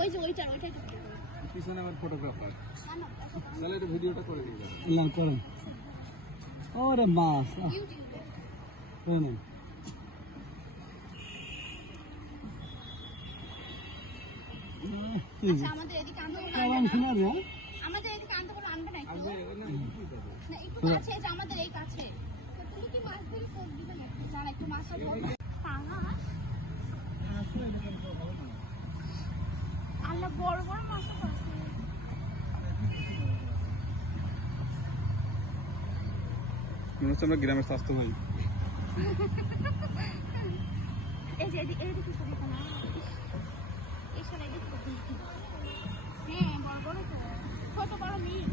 ওই যে ওইটা ওইটা। পিছনে আমার ফটোগ্রাফার। তাহলে এটা ভিডিওটা করে না করেন ওরে মাছ নে। আচ্ছা, আমাদের এদিকে আনতে কোনো আনবে না? শোনা যায় আমাদের এদিকে আনতে কোনো আনবে না একটু? না একটু কাছে, আমাদের এই কাছে। তুমি কি মাছ ধরে? একটু মাছটা বড় বড়। মনে হচ্ছে আমরা গ্রামের স্বাস্থ্য ভাই। এই যে এদিকে এদিকে সরে এখানে এই সরে এদিকে হ্যাঁ বড় বড় তো। ছোট বড় মিক্স